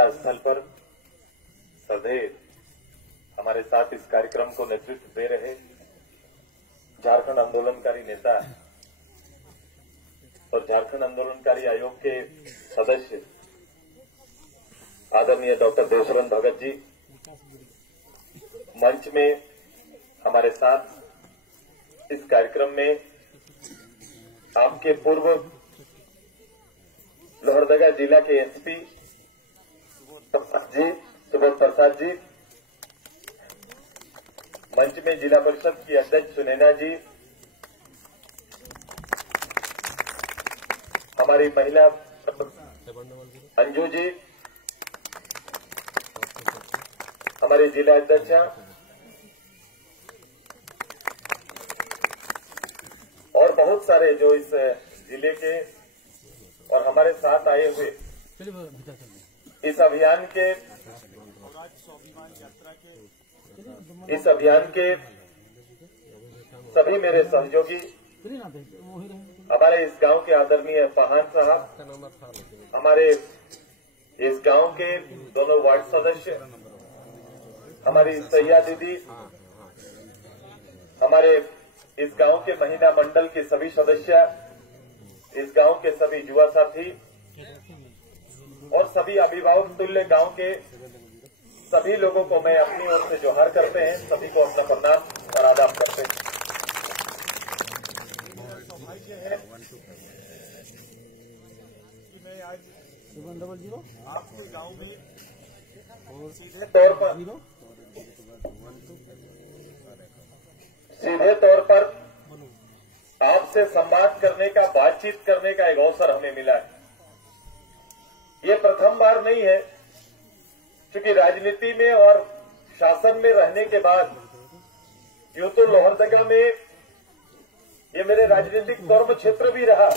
पूजा स्थल पर सदैव हमारे साथ इस कार्यक्रम को नेतृत्व दे रहे झारखंड आंदोलनकारी नेता और झारखंड आंदोलनकारी आयोग के सदस्य आदरणीय डॉक्टर देशरन भगत जी मंच में हमारे साथ इस कार्यक्रम में आपके पूर्व लोहरदगा जिला के एसपी सुबोध प्रसाद जी, मंच में जिला परिषद की अध्यक्ष सुनैना जी, हमारी महिला अंजू जी, हमारे जिला अध्यक्ष और बहुत सारे जो इस जिले के और हमारे साथ आए हुए इस अभियान के सभी मेरे सहयोगी, हमारे इस गांव के आदरणीय पहान साहब, हमारे इस गांव के दोनों वार्ड सदस्य, हमारी सैया दीदी, हमारे इस गांव के महिला मंडल के सभी सदस्य, इस गांव के सभी युवा साथी और सभी अभिभावक तुल्य गांव के सभी लोगों को मैं अपनी ओर से जोहार करते हैं, सभी को अपना प्रणाम और आदाब करते हैं। आपके गांव में सीधे तौर पर आपसे संवाद करने का, बातचीत करने का एक अवसर हमें मिला है। ये प्रथम बार नहीं है, क्योंकि राजनीति में और शासन में रहने के बाद यूं तो लोहरदगा में ये मेरे राजनीतिक कर्म क्षेत्र भी रहा।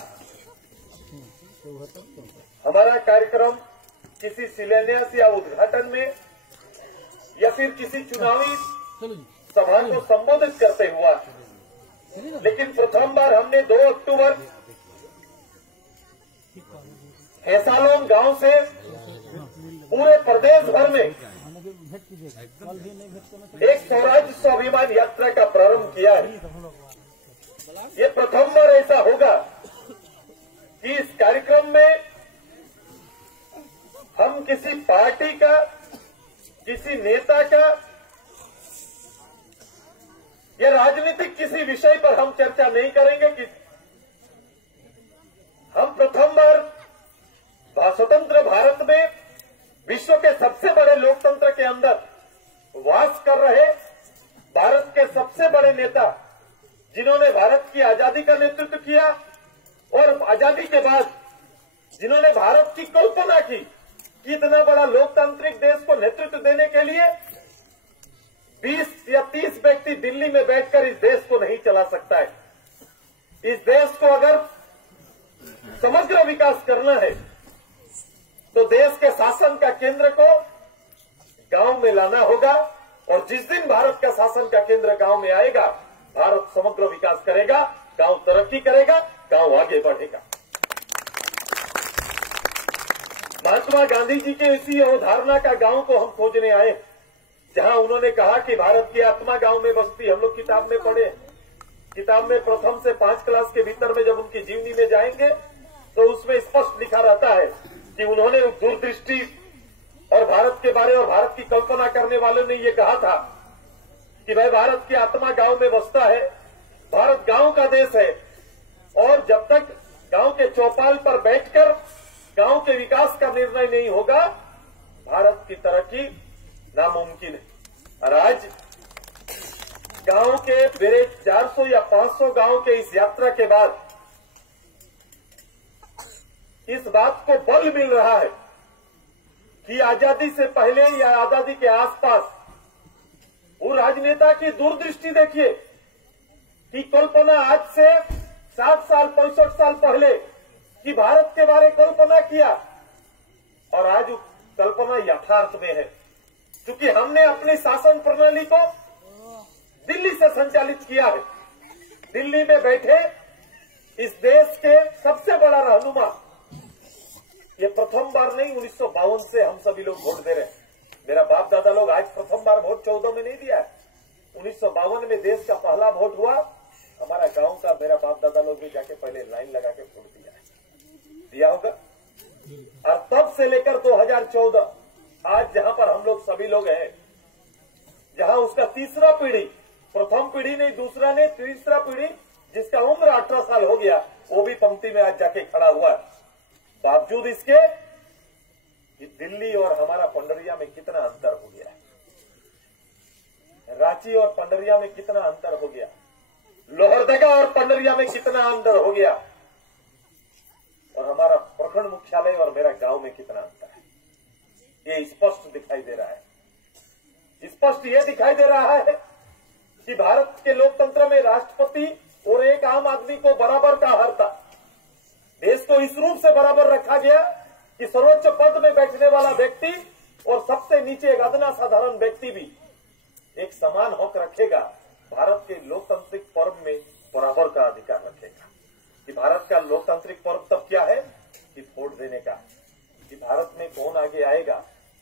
हमारा कार्यक्रम किसी शिलान्यास या उद्घाटन में या फिर किसी चुनावी सभा को संबोधित करते हुआ, लेकिन प्रथम बार हमने 2 अक्टूबर हैसालोन गांव से पूरे प्रदेश भर में एक स्वराज स्वाभिमान यात्रा का प्रारंभ किया है। ये प्रथम बार ऐसा होगा कि इस कार्यक्रम में हम किसी पार्टी का, किसी नेता का या राजनीतिक किसी विषय पर हम चर्चा नहीं करेंगे कि हम प्रथम बार स्वतंत्र भारत में विश्व के सबसे बड़े लोकतंत्र के अंदर वास कर रहे भारत के सबसे बड़े नेता, जिन्होंने भारत की आजादी का नेतृत्व किया और आजादी के बाद जिन्होंने भारत की कल्पना की कि इतना बड़ा लोकतांत्रिक देश को नेतृत्व देने के लिए 20 या 30 व्यक्ति दिल्ली में बैठकर इस देश को नहीं चला सकता है। इस देश को अगर समग्र विकास करना है तो देश के शासन का केंद्र को गांव में लाना होगा, और जिस दिन भारत का शासन का केंद्र गांव में आएगा, भारत समग्र विकास करेगा, गांव तरक्की करेगा, गांव आगे बढ़ेगा। महात्मा गांधी जी के इसी अवधारणा का गांव को हम खोजने आए, जहां उन्होंने कहा कि भारत की आत्मा गांव में बसती। हम लोग किताब में पढ़े, किताब में प्रथम से 5 क्लास के भीतर में जब उनकी जीवनी में जाएंगे तो उसमें स्पष्ट लिखा रहता है कि उन्होंने दूरदृष्टि और भारत के बारे और भारत की कल्पना करने वालों ने ये कहा था कि भाई भारत की आत्मा गांव में बसता है, भारत गांव का देश है, और जब तक गांव के चौपाल पर बैठकर गांव के विकास का निर्णय नहीं होगा, भारत की तरक्की नामुमकिन है। और आज गांव के मेरे 400 या 500 गांव के इस यात्रा के बाद इस बात को बल मिल रहा है कि आजादी से पहले या आजादी के आसपास वो राजनेता की दूरदृष्टि देखिए कि कल्पना आज से 60 साल 65 साल पहले कि भारत के बारे कल्पना किया, और आज कल्पना यथार्थ में है, क्योंकि हमने अपनी शासन प्रणाली को दिल्ली से संचालित किया है। दिल्ली में बैठे इस देश के सबसे बड़ा रहनुमा, ये प्रथम बार नहीं, 1952 से हम सभी लोग वोट दे रहे हैं। मेरा बाप दादा लोग आज प्रथम बार वोट 14 में नहीं दिया है। 1952 में देश का पहला वोट हुआ। हमारा गांव का मेरा बाप दादा लोग भी जाके पहले लाइन लगा के वोट दिया होगा। और तब से लेकर 2014 आज जहां पर हम लोग सभी लोग हैं, जहां उसका तीसरा पीढ़ी, प्रथम पीढ़ी नहीं, दूसरा नहीं, तीसरा पीढ़ी, जिसका उम्र 18 साल हो गया, वो भी पंक्ति में आज जाके खड़ा हुआ है। बावजूद इसके कि दिल्ली और हमारा पंडरिया में कितना अंतर हो गया, रांची और पंडरिया में कितना अंतर हो गया, लोहरदगा और पंडरिया में कितना अंतर हो गया, और हमारा प्रखंड मुख्यालय और मेरा गांव में कितना अंतर है, ये स्पष्ट दिखाई दे रहा है। स्पष्ट ये दिखाई दे रहा है कि भारत के लोकतंत्र में राष्ट्रपति और एक आम आदमी को बराबर का हक था। देश को इस रूप से बराबर रखा गया कि सर्वोच्च पद में बैठने वाला व्यक्ति और सबसे नीचे एक अदना साधारण व्यक्ति भी एक समान हक रखेगा। भारत के लोकतांत्रिक पर्व में बराबर का अधिकार रखेगा। कि भारत का लोकतांत्रिक पर्व तब क्या है कि वोट देने का, कि भारत में कौन आगे आएगा,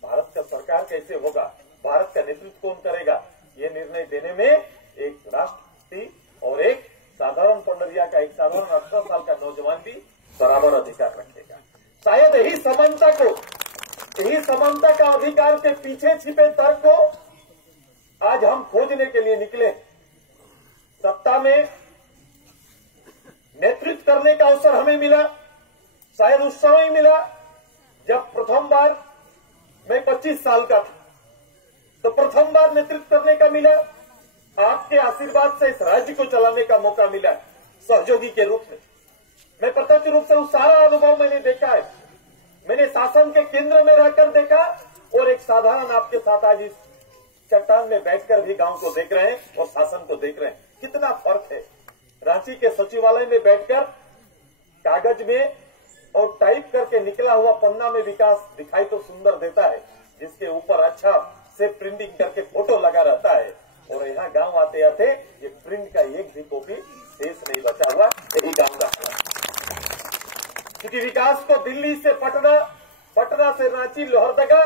भारत का सरकार कैसे होगा, भारत का नेतृत्व कौन करेगा, ये निर्णय देने में एक राष्ट्रपति और एक साधारण पंडरिया का, एक साधारण 18 साल का नौजवान भी बराबर अधिकार रखेगा। शायद यही समानता का अधिकार के पीछे छिपे तर्क को आज हम खोजने के लिए निकले। सत्ता में नेतृत्व करने का अवसर हमें मिला, शायद उस समय मिला जब प्रथम बार मैं 25 साल का था, तो प्रथम बार नेतृत्व करने का मिला। आपके आशीर्वाद से इस राज्य को चलाने का मौका मिला सहयोगी के रूप में। मैं प्रत्यक्ष रूप से उस सारा अनुभव मैंने देखा है। मैंने शासन के केंद्र में रहकर देखा और एक साधारण आपके साथ आज इस चट्टान में बैठकर भी गांव को देख रहे हैं और शासन को देख रहे हैं। कितना फर्क है। रांची के सचिवालय में बैठकर कागज में और टाइप करके निकला हुआ पन्ना में विकास दिखाई तो सुंदर देता है, जिसके ऊपर अच्छा से प्रिंटिंग करके फोटो लगा रहता है, और यहाँ गांव आते आते ये प्रिंट का एक भी कॉपी शेष नहीं बचा हुआ। यही गांव का क्योंकि विकास को दिल्ली से पटना, पटना से रांची, लोहरदगा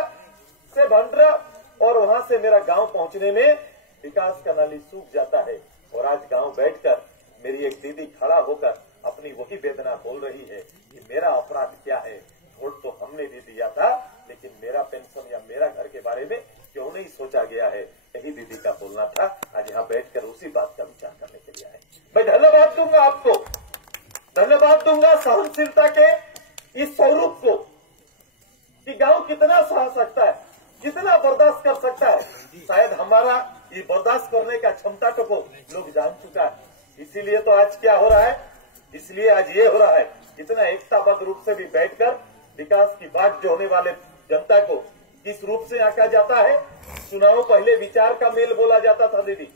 से भंडरा और वहां से मेरा गांव पहुंचने में विकास का नाली सूख जाता है। और आज गांव बैठकर मेरी एक दीदी खड़ा होकर अपनी वही वेदना बोल रही है कि मेरा अपराध क्या है, वोट तो हमने भी दिया था, लेकिन मेरा पेंशन या मेरा घर के बारे में क्यों नहीं सोचा गया है। यही दीदी का बोलना था। आज यहाँ बैठकर उसी बात का विचार करने के लिए आए। मैं धन्यवाद दूंगा आपको, धन्यवाद दूंगा सहनशीलता के इस स्वरूप को कि गांव कितना सह सकता है, कितना बर्दाश्त कर सकता है। शायद हमारा ये बर्दाश्त करने का क्षमता को लोग जान चुका है। इसीलिए तो आज क्या हो रहा है, इसलिए आज ये हो रहा है, इतना एकताबद्ध रूप से भी बैठकर विकास की बात जो होने वाले जनता को किस रूप से आंका जाता है। चुनाव पहले विचार का मेल बोला जाता था दीदी,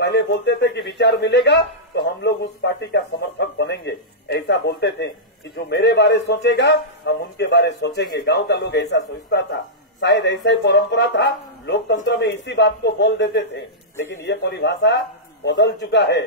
पहले बोलते थे कि विचार मिलेगा तो हम लोग उस पार्टी का समर्थक बनेंगे। ऐसा बोलते थे कि जो मेरे बारे सोचेगा हम उनके बारे सोचेंगे। गांव का लोग ऐसा सोचता था। शायद ऐसा ही परंपरा था, लोकतंत्र में इसी बात को बोल देते थे। लेकिन ये परिभाषा बदल चुका है।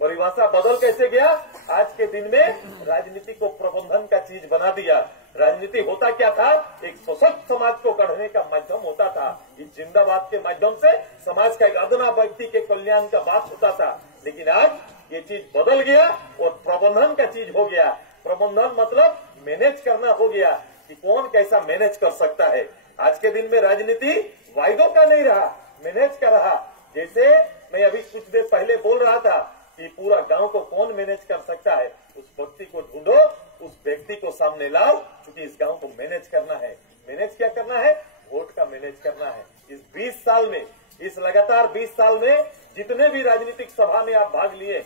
परिभाषा बदल कैसे गया? आज के दिन में राजनीति को प्रबंधन का चीज बना दिया। राजनीति होता क्या था? एक सशक्त समाज को गढ़ने का माध्यम होता था। इस जिंदाबाद के माध्यम से समाज का एक अदना व्यक्ति के कल्याण का बात होता था। लेकिन आज ये चीज बदल गया और प्रबंधन का चीज हो गया। प्रबंधन मतलब मैनेज करना हो गया कि कौन कैसा मैनेज कर सकता है। आज के दिन में राजनीति वायदों का नहीं रहा, मैनेज का रहा। जैसे मैं अभी कुछ देर पहले बोल रहा था कि पूरा गांव को कौन मैनेज कर सकता है, उस व्यक्ति को ढूंढो, उस व्यक्ति को सामने लाओ, क्योंकि इस गांव को मैनेज करना है। मैनेज क्या करना है? वोट का मैनेज करना है। इस 20 साल में, इस लगातार 20 साल में जितने भी राजनीतिक सभा में आप भाग लिए,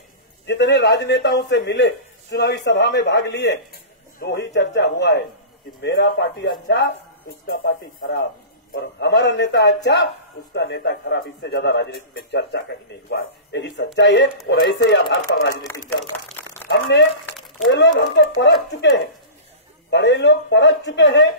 जितने राजनेताओं से मिले, चुनावी सभा में भाग लिए, दो ही चर्चा हुआ है कि मेरा पार्टी अच्छा, उसका पार्टी खराब, और हमारा नेता अच्छा, उसका नेता खराब। इससे ज्यादा राजनीति में चर्चा कहीं नहीं हुआ है। यही सच्चाई है और ऐसे ही आधार पर राजनीति चल रहा है। हमने, वो लोग हमको परख चुके हैं, बड़े लोग परख चुके हैं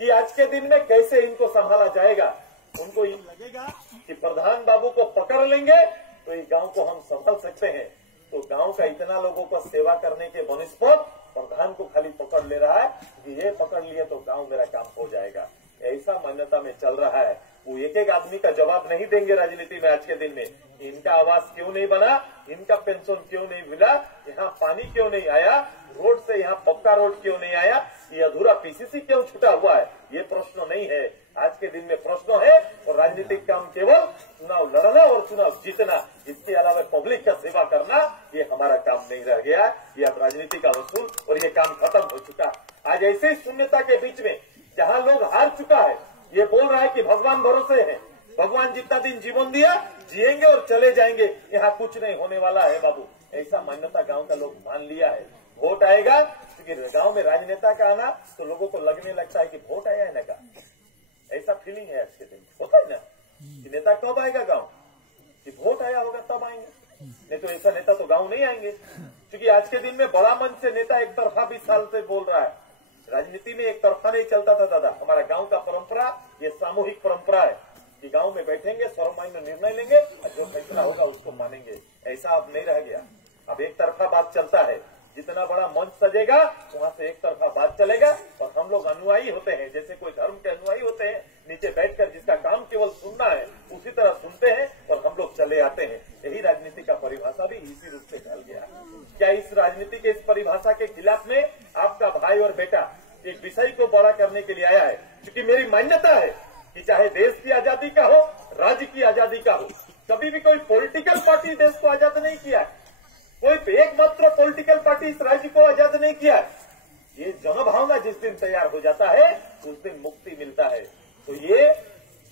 कि आज के दिन में कैसे इनको संभाला जाएगा। उनको ये लगेगा कि प्रधान बाबू को पकड़ लेंगे तो ये गांव को हम संभाल सकते हैं। तो गांव का इतना लोगों को सेवा करने के बनस्पत प्रधान को खाली पकड़ ले रहा है कि ये पकड़ लिए तो गांव मेरा काम हो जाएगा। ऐसा मान्यता में चल रहा है। वो एक एक आदमी का जवाब नहीं देंगे राजनीति में आज के दिन में। इनका आवास क्यों नहीं बना, इनका पेंशन क्यों नहीं मिला, यहाँ पानी क्यों नहीं आया, रोड से यहाँ पक्का रोड क्यों नहीं आया, ये अधूरा पीसीसी क्यों छूटा हुआ है, ये प्रश्न नहीं है। आज के दिन में प्रश्न है और राजनीतिक काम केवल चुनाव लड़ना और चुनाव जीतना, इसके अलावा पब्लिक का सेवा करना ये हमारा काम नहीं रह गया। ये अब राजनीति का वसूल और ये काम खत्म हो चुका। आज ऐसे शून्यता के बीच में जहाँ लोग हार चुका है, ये बोल रहा है कि भगवान भरोसे हैं, भगवान जितना दिन जीवन दिया जिएंगे और चले जाएंगे, यहाँ कुछ नहीं होने वाला है बाबू। ऐसा मान्यता गांव का लोग मान लिया है। वोट आएगा क्योंकि गांव में राजनेता का आना तो लोगों को लगने लगता है कि वोट आया है ना का, ऐसा फीलिंग है आज के दिन। होता है ना कि नेता कब आएगा गांव, कि वोट आया होगा तब आएंगे, नहीं तो ऐसा नेता तो गांव नहीं आएंगे। क्योंकि आज के दिन में बड़ा मन से नेता एक तरफा 20 साल से बोल रहा है। राजनीति में एक तरफा नहीं चलता था दादा। हमारा गांव का परंपरा ये सामूहिक परंपरा है कि गांव में बैठेंगे, सर्वमान्य निर्णय लेंगे और जो फैसला होगा उसको मानेंगे। ऐसा अब नहीं रह गया। अब एक तरफा बात चलता है। जितना बड़ा मंच सजेगा वहां से एक तरफा बात चलेगा और हम लोग अनुयायी होते हैं, जैसे कोई धर्म के अनुयायी होते हैं, नीचे बैठकर जिसका काम केवल सुनना है उसी तरह सुनते हैं और हम लोग चले आते हैं। यही राजनीति का परिभाषा भी इसी रूप से ढल गया। क्या इस राजनीति के इस परिभाषा के खिलाफ में आपका भाई और बेटा एक विषय को बड़ा करने के लिए आया है? क्योंकि मेरी मान्यता है कि चाहे देश की आजादी का हो, राज्य की आजादी का हो, कभी भी कोई पॉलिटिकल पार्टी देश को आजाद नहीं किया है। कोई एकमात्र पॉलिटिकल पार्टी इस राज्य को आजाद नहीं किया है। ये जनभावना जिस दिन तैयार हो जाता है उस दिन मुक्ति मिलता है। तो ये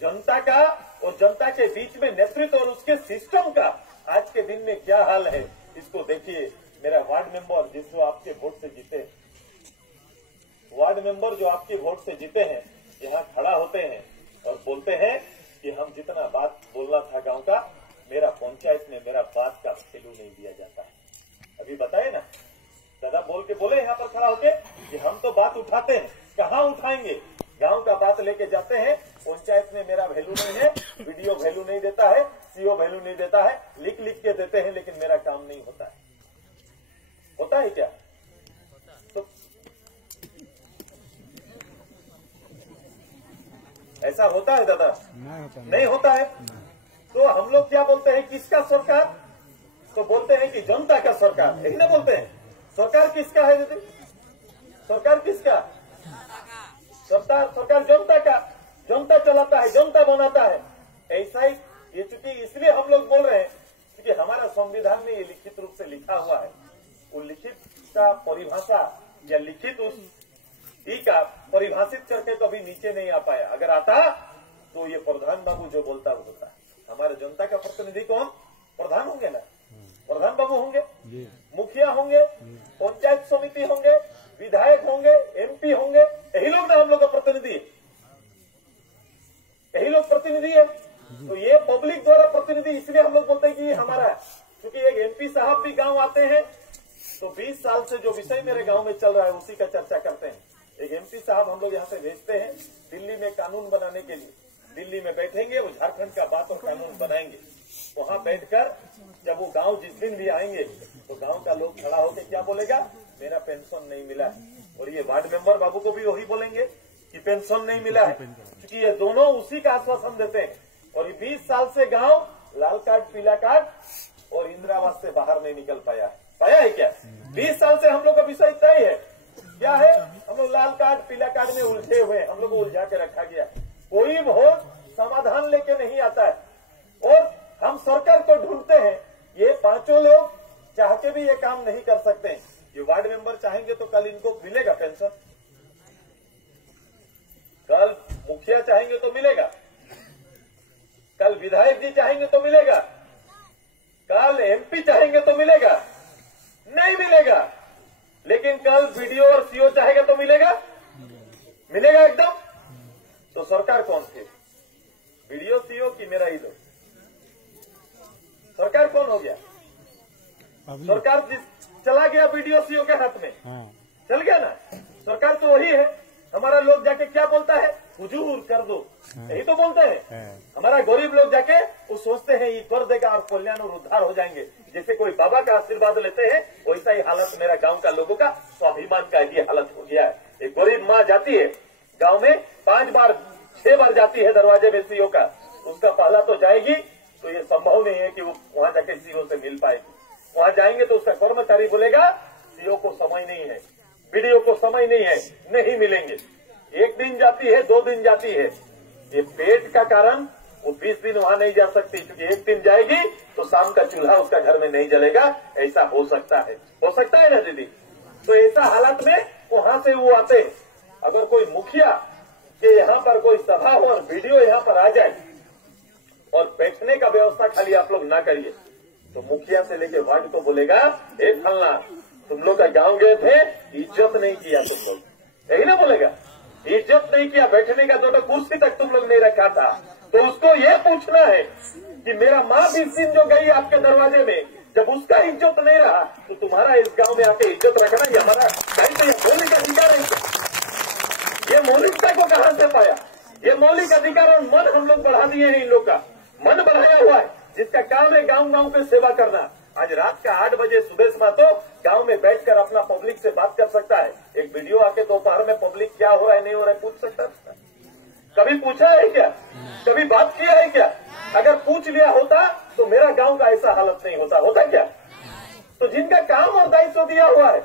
जनता का और जनता के बीच में नेतृत्व और उसके सिस्टम का आज के दिन में क्या हाल है, इसको देखिए। मेरा वार्ड मेंबर जिसको आपके वोट से जीते, वार्ड मेंबर जो आपके वोट से जीते हैं, यहाँ खड़ा होते हैं और बोलते हैं कि हम जितना बात बोलना था गांव का, मेरा पंचायत में मेरा बात का वैल्यू नहीं दिया जाता है। अभी बताए ना दादा, बोल के बोले यहाँ पर खड़ा होके कि हम तो बात उठाते हैं, कहाँ उठाएंगे, गांव का बात लेके जाते हैं, पंचायत में मेरा वैल्यू नहीं है, वीडियो वैल्यू नहीं देता है, सीओ वैल्यू नहीं देता है, लिख लिख के देते हैं लेकिन मेरा काम नहीं होता है। होता है क्या? तो ऐसा होता है दादा? नहीं होता है। तो हम लोग क्या बोलते हैं, किसका सरकार? तो बोलते हैं कि जनता का सरकार, यही ना बोलते हैं। सरकार किसका है दीदी? सरकार किसका? सरकार जनता का। जनता चलाता है, जनता बनाता है। ऐसा ही ये, चूंकि इसलिए हम लोग बोल रहे हैं क्योंकि हमारा संविधान में ये लिखित रूप से लिखा हुआ है। वो लिखित का परिभाषा या लिखित उस ई का परिभाषित करके कभी नीचे नहीं आ पाया। अगर आता तो ये प्रधान बाबू जो बोलता वो होता। हमारे जनता का प्रतिनिधि कौन? प्रधान होंगे ना, प्रधान बाबू होंगे, मुखिया होंगे, पंचायत समिति होंगे, विधायक होंगे, एमपी होंगे, यही लोग ना हम लोग का प्रतिनिधि है, यही लोग प्रतिनिधि है। तो ये पब्लिक द्वारा प्रतिनिधि, इसलिए हम लोग बोलते हैं कि ये हमारा है। क्योंकि एक एमपी साहब भी गांव आते हैं तो 20 साल से जो विषय मेरे गांव में चल रहा है उसी का चर्चा करते हैं। एक एमपी साहब हम लोग यहाँ से भेजते हैं दिल्ली में कानून बनाने के लिए। दिल्ली में बैठेंगे, वो झारखंड का बात और कानून बनाएंगे। वहां बैठकर जब वो गांव जिस दिन भी आएंगे तो गांव का लोग खड़ा होकर क्या बोलेगा, मेरा पेंशन नहीं मिला है। और ये वार्ड मेंबर बाबू को भी वही बोलेंगे कि पेंशन नहीं मिला है, क्योंकि ये दोनों उसी का आश्वासन देते हैं। और ये 20 साल से गांव लाल कार्ड, पीला कार्ड और इंदिरा आवास से बाहर नहीं निकल पाया है क्या? 20 साल से हम लोग का विषय तय है। क्या है? हम लोग लाल कार्ड, पीला कार्ड में उलझे हुए, हम लोग को उलझा के रखा गया। कोई बहुत समाधान लेके नहीं आता है और हम सरकार को ढूंढते हैं। ये पांचों लोग चाह के भी ये काम नहीं कर सकते हैं। ये वार्ड मेंबर चाहेंगे तो कल इनको मिलेगा पेंशन, कल मुखिया चाहेंगे तो मिलेगा, कल विधायक जी चाहेंगे तो मिलेगा, कल एमपी चाहेंगे तो मिलेगा, नहीं मिलेगा। लेकिन कल वीडियो और सीओ चाहेगा तो मिलेगा, मिलेगा एकदम। तो सरकार कौन थी? वीडियो, सीओ की मेरा ही दो? सरकार कौन हो गया? सरकार चला गया वीडियो सीओ के हाथ में, चल गया ना। सरकार तो वही है। हमारा लोग जाके क्या बोलता है, हुजूर कर दो, यही तो बोलते हैं। हमारा गरीब लोग जाके वो सोचते हैं ये कर देगा और कल्याण और उद्धार हो जाएंगे, जैसे कोई बाबा का आशीर्वाद लेते हैं। वैसा ही हालत मेरा गांव का लोगों का स्वाभिमान का ये हालत हो गया है। एक गरीब माँ जाती है गांव में 5 बार 6 बार जाती है दरवाजे में सीओ का, उसका पहला तो जाएगी तो ये संभव नहीं है कि वो वहां जाके सीओ से मिल पाएगी। वहां जाएंगे तो उसका कर्मचारी बोलेगा सीओ को समय नहीं है, बीडीओ को समय नहीं है, नहीं मिलेंगे। 1 दिन जाती है, 2 दिन जाती है, ये पेट का कारण वो 20 दिन वहां नहीं जा सकती, क्योंकि 1 दिन जाएगी तो शाम का चूल्हा उसका घर में नहीं जलेगा। ऐसा हो सकता है ना दीदी। तो ऐसा हालत में वहां से वो आते हैं। अगर कोई मुखिया के यहाँ पर कोई सभा हो और वीडियो यहाँ पर आ जाए और बैठने का व्यवस्था खाली आप लोग ना करिए, तो मुखिया से लेके वार्ड को बोलेगा ए फलना तुम लोग का गांव गए थे, इज्जत नहीं किया तुम लोग, यही ना बोलेगा। इज्जत नहीं किया, बैठने का 2 कुर्सी तक तुम लोग नहीं रखा था। तो उसको ये पूछना है कि मेरा माँ 20 दिन जो गई आपके दरवाजे में, जब उसका इज्जत नहीं रहा तो तुम्हारा इस गांव में आके इज्जत रखना ये हमारा दायित्व, ये मौलिक अधिकार है। ये मौलिकता को कहां से पाया? ये मौलिक अधिकार और मन हम लोग बढ़ा दिए हैं। इन लोग का मन बढ़ाया हुआ है, जिसका काम है गांव पे सेवा करना। आज रात का 8 बजे सुबह मातो गांव में बैठकर अपना पब्लिक से बात कर सकता है। एक वीडियो आके दोपहर में पब्लिक क्या हो रहा है नहीं हो रहा है पूछ सकता है। कभी पूछा है क्या? कभी बात किया है क्या? अगर पूछ लिया होता तो मेरा गांव का ऐसा हालत नहीं होता क्या? तो जिनका काम और दायित्व दिया हुआ है,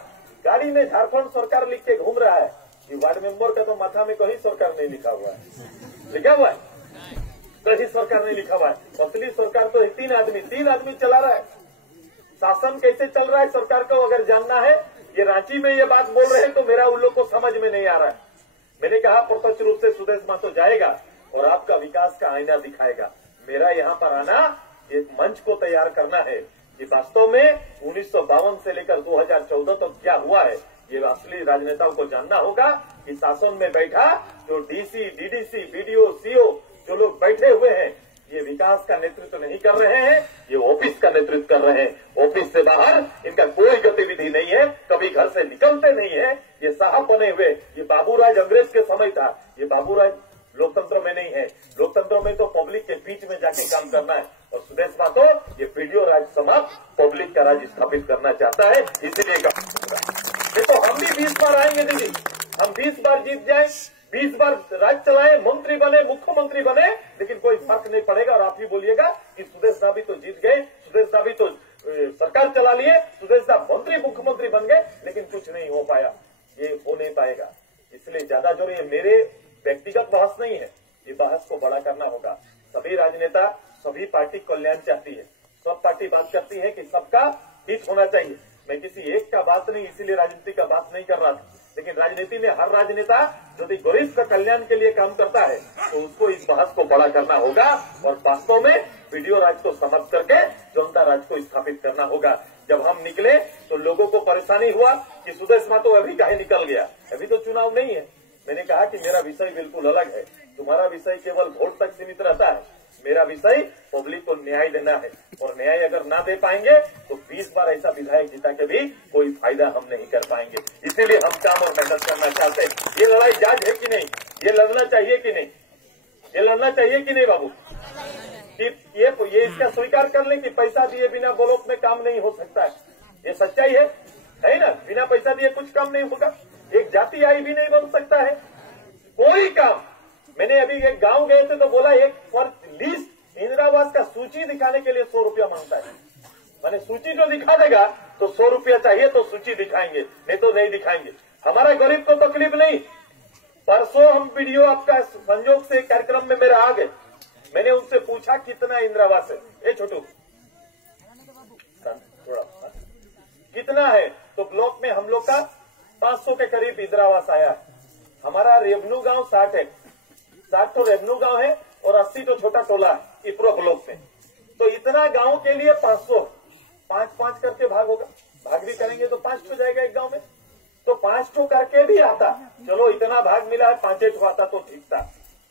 गाड़ी में झारखंड सरकार लिख के घूम रहा है, ये वार्ड मेंबर का तो माथा में कहीं सरकार नहीं लिखा हुआ है। लिखा हुआ है कहीं सरकार नहीं लिखा हुआ है। असली सरकार तो 3 आदमी चला रहा है। शासन कैसे चल रहा है सरकार को अगर जानना है, ये रांची में ये बात बोल रहे हैं तो मेरा उन लोग को समझ में नहीं आ रहा है। मैंने कहा प्रत्यक्ष रूप से सुदेश महतो जाएगा और आपका विकास का आईना दिखाएगा। मेरा यहाँ पर आना एक मंच को तैयार करना है कि वास्तव में 1952 से लेकर 2014 तक क्या हुआ है, ये असली राजनेताओं को जानना होगा। कि शासन में बैठा जो डीसी, डीडीसी, बीडीओ, सीओ जो लोग बैठे हुए हैं, ये विकास का नेतृत्व नहीं कर रहे हैं, ये ऑफिस का नेतृत्व कर रहे हैं। ऑफिस से बाहर इनका कोई गतिविधि नहीं है, कभी घर से निकलते नहीं है। ये साहब बने हुए, ये बाबूराज अंग्रेज के समय था, ये बाबूराज लोकतंत्र में नहीं है। लोकतंत्र में तो पब्लिक के बीच में जाके काम करना है। और सुदेश महतो ये वीडियो राज समाप्त पब्लिक का राज स्थापित करना चाहता है, इसीलिए देखो हम भी 20 बार आएंगे दीदी, हम 20 बार जीत जाए, 20 बार राज चलाए, मंत्री बने, मुख्यमंत्री बने, लेकिन कोई फर्क नहीं पड़ेगा। और आप ही बोलिएगा कि सुदेश दा भी तो जीत गए, सुदेश दा भी तो सरकार चला लिए, सुदेश दा मंत्री मुख्यमंत्री बन गए, लेकिन कुछ नहीं हो पाया। ये हो नहीं पाएगा। इसलिए ज्यादा जोर ये मेरे व्यक्तिगत बहस नहीं है, ये बहस को बड़ा करना होगा। सभी राजनेता, सभी पार्टी कल्याण चाहती है, सब पार्टी बात करती है कि सबका हित होना चाहिए। मैं किसी एक का बात नहीं, इसीलिए राजनीति का बात नहीं कर रहा था। लेकिन राजनीति में हर राजनेता यदि गरीब का कल्याण के लिए काम करता है तो उसको इस बहस को बड़ा करना होगा और वास्तव में वीडियो राज को समाप्त करके जनता राज को स्थापित करना होगा। जब हम निकले तो लोगों को परेशानी हुआ कि सुदेश महतो अभी काहे निकल गया, अभी तो चुनाव नहीं है। मैंने कहा कि मेरा विषय बिल्कुल अलग है, तुम्हारा विषय केवल वोट तक सीमित रहता है, मेरा विषय पब्लिक को न्याय देना है। और न्याय अगर ना दे पाएंगे तो 20 बार ऐसा विधायक जीता के भी कोई फायदा हम नहीं कर पाएंगे। इसीलिए हम काम और मेहनत करना चाहते हैं। ये लड़ाई जायज है कि नहीं, ये लड़ना चाहिए कि नहीं, ये लड़ना चाहिए कि नहीं बाबू? ये इसका स्वीकार कर लें कि पैसा दिए बिना ब्लॉक में काम नहीं हो सकता है। ये सच्चाई है ना? बिना पैसा दिए कुछ काम नहीं होगा। एक जाति आई भी नहीं बन सकता है कोई काम। मैंने अभी एक गांव गए थे तो बोला एक पर लिस्ट इंदिरा आवास का सूची दिखाने के लिए 100 रुपया मांगता है। मैंने सूची जो दिखा देगा तो 100 रुपया चाहिए तो सूची दिखाएंगे, नहीं तो नहीं दिखाएंगे। हमारा गरीब को तकलीफ नहीं। परसों हम वीडियो आपका संजोग से कार्यक्रम में मेरे आ गए, मैंने उनसे पूछा कितना इंदिरा आवास है, ए छोटू कितना है? तो ब्लॉक में हम लोग का 500 के करीब इंदिरा आवास आया है। हमारा रेवन्यू गांव 60 है, 60 तो रेवन्यू गांव है और 80 तो छोटा टोला है इप्रो ब्लॉक में। तो इतना गांव के लिए 500, 5-5 करके भाग होगा, भाग भी करेंगे तो 5 हो जाएगा एक गांव में। तो 5 करके भी आता, चलो इतना भाग मिला है, 5 आता तो ठीक था।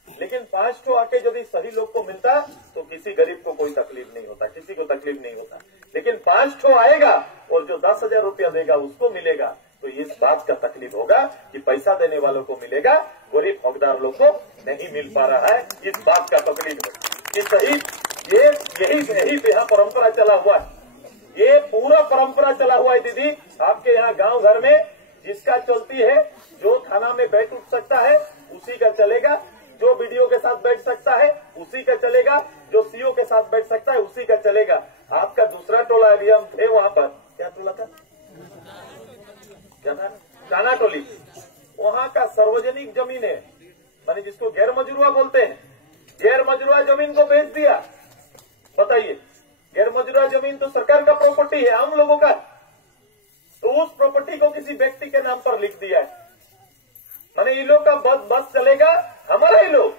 लेकिन 5 आके यदि सही लोग को मिलता तो किसी गरीब को कोई तकलीफ नहीं होता, किसी को तकलीफ नहीं होता। लेकिन 5 आएगा और जो 10,000 रुपया देगा उसको मिलेगा, तो इस बात का तकलीफ होगा कि पैसा देने वालों को मिलेगा, गरीब हकदार लोग को नहीं मिल पा रहा है। इस बात का तकलीफ है कि सही यही यहाँ परंपरा चला हुआ है, ये पूरा परंपरा चला हुआ है दीदी। आपके यहाँ गांव घर में जिसका चलती है, जो थाना में बैठ उठ सकता है उसी का चलेगा, जो वीडियो के साथ बैठ सकता है उसी का चलेगा, जो सीओ के साथ बैठ सकता है उसी का चलेगा। आपका दूसरा टोला अभी हम थे वहां पर, क्या टोला था, क्या था, काना टोली, वहां का सार्वजनिक जमीन है, माने जिसको गैर मजरूआ बोलते हैं, गैर मजरूआ जमीन को बेच दिया। बताइए, गैर मजरूआ जमीन तो सरकार का प्रॉपर्टी है, आम लोगों का, तो उस प्रॉपर्टी को किसी व्यक्ति के नाम पर लिख दिया है। माने ये लोग का बस चलेगा, हमारा ही लोग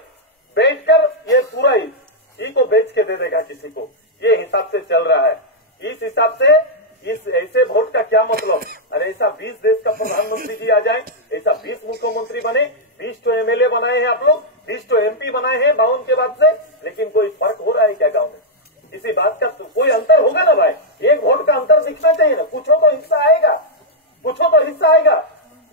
बैठकर ये पूरा ही को बेच के दे देगा किसी को, ये हिसाब से चल रहा है। इस हिसाब से इस ऐसे वोट का क्या मतलब? अरे ऐसा 20 देश का प्रधानमंत्री जी आ जाए, ऐसा 20 मुख्यमंत्री बने, 20 तो एमएलए बनाए हैं आप लोग, 20 तो एमपी बनाए हैं 52 के बाद से, लेकिन कोई फर्क हो रहा है क्या गांव में? इसी बात का तो कोई अंतर होगा ना भाई, एक वोट का अंतर दिखना चाहिए ना, कुछ तो हिस्सा आएगा, कुछ तो हिस्सा आएगा।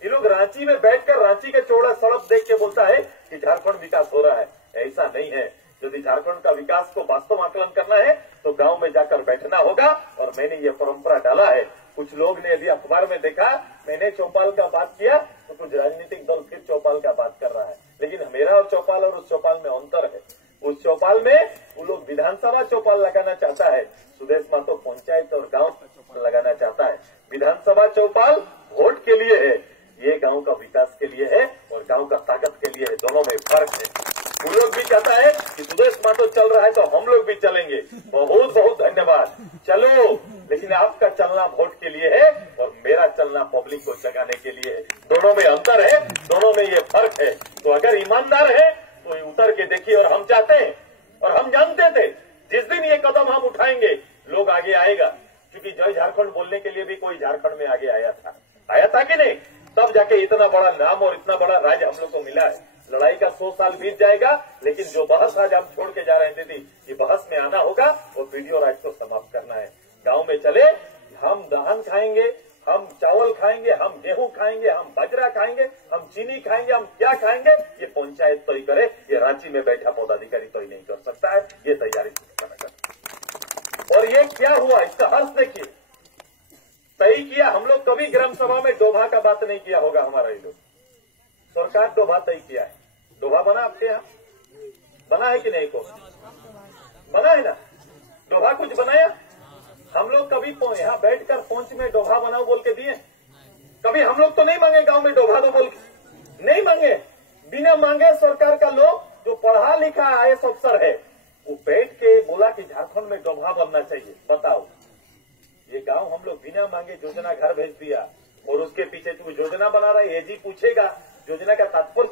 ये लोग रांची में बैठकर रांची के चौड़ा सड़क देख के बोलता है कि झारखंड विकास हो रहा है, ऐसा नहीं है। यदि झारखंड का विकास को वास्तव आकलन करना है तो गांव में जाकर बैठना होगा, और मैंने ये परंपरा डाला है। कुछ लोग ने यदि अखबार में देखा मैंने चौपाल का बात किया तो कुछ राजनीतिक दल फिर चौपाल का बात कर रहा है, लेकिन मेरा और चौपाल और उस चौपाल में अंतर है। उस चौपाल में वो लोग विधानसभा चौपाल लगाना चाहता है, सुदेश महतो पंचायत और गांव चौपाल लगाना चाहता है। विधानसभा चौपाल वोट के लिए है, ये गांव का विकास के लिए है और गांव का ताकत के लिए है, दोनों में फर्क है। वो लोग भी चाहता है कि सुदेश महतो चल रहा है तो हम लोग भी चलेंगे, बहुत बहुत धन्यवाद, चलो, लेकिन आपका चलना वोट के लिए है और मेरा चलना पब्लिक को जगाने के लिए है। दोनों में अंतर है, दोनों में ये फर्क है। तो अगर ईमानदार है तो उतर के देखिए, और हम चाहते हैं और हम जानते थे जिस दिन ये कदम हम उठाएंगे लोग आगे आएगा, क्योंकि जय झारखंड बोलने के लिए भी कोई झारखंड में आगे आया था कि नहीं? तब जाके इतना बड़ा नाम और इतना बड़ा राज्य हम लोग को मिला है। लड़ाई का 100 साल बीत जाएगा, लेकिन जो बहस आज हम छोड़ के जा रहे थे दीदी, ये बहस में आना होगा और वीडियो राज को समाप्त करना है। गांव में चले, हम धान खाएंगे, हम चावल खाएंगे, हम गेहूं खाएंगे, हम बाजरा खाएंगे, हम चीनी खाएंगे, हम क्या खाएंगे ये पंचायत तय करे, ये रांची में बैठा पदाधिकारी तय नहीं कर सकता है। ये तैयारी करना चाहिए। और ये क्या हुआ, इसका हर्ष देखिए, तय किया हम लोग। कभी ग्राम सभा में डोभा का बात नहीं किया होगा हमारा, ये लोग सरकार डोभा तय किया है। डोभा बना आपके यहाँ, बना है कि नहीं? को बना है ना डोभा, कुछ बनाया? हम लोग कभी यहाँ बैठकर पहुंच में डोभा बनाओ बोल के दिए? कभी हम लोग तो नहीं मांगे गांव में डोभा दो बोल के, नहीं मांगे। बिना मांगे सरकार का लोग जो पढ़ा लिखा आईएएस अफसर है वो बैठ के बोला कि झारखंड में डोभा बनना चाहिए। बताओ, ये गांव हम लोग बिना मांगे योजना घर भेज दिया, और उसके पीछे तू योजना बना रहा है। एजी पूछेगा योजना का तात्पर्य